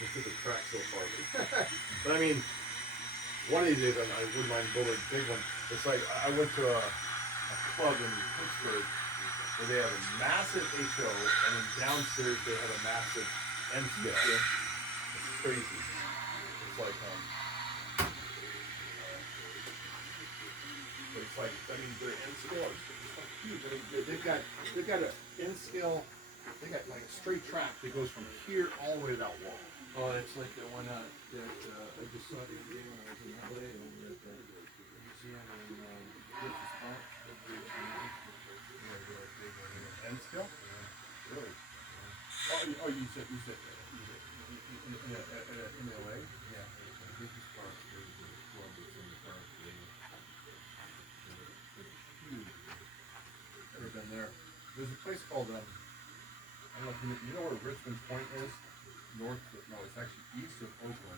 just did the track so far. But I mean, one of these days I wouldn't mind building a big one. It's like I went to a club in Pittsburgh where they have a massive HO and then downstairs they have a massive M scale. Yeah. It's crazy. It's like but it's like I mean their N scale is like huge. I mean they've got an N scale. They got like a straight track that goes from here all the way to that wall. Oh, it's like the one that I just saw the other day when I was in LA over at the museum in Griffith Park. N scale? Really? You said in LA? Yeah, Griffith Park. There's a club that's in the park. Huge. Never been there. There's a place called I don't know if you know where Richmond's Point is? North? No, it's actually east of Oakland.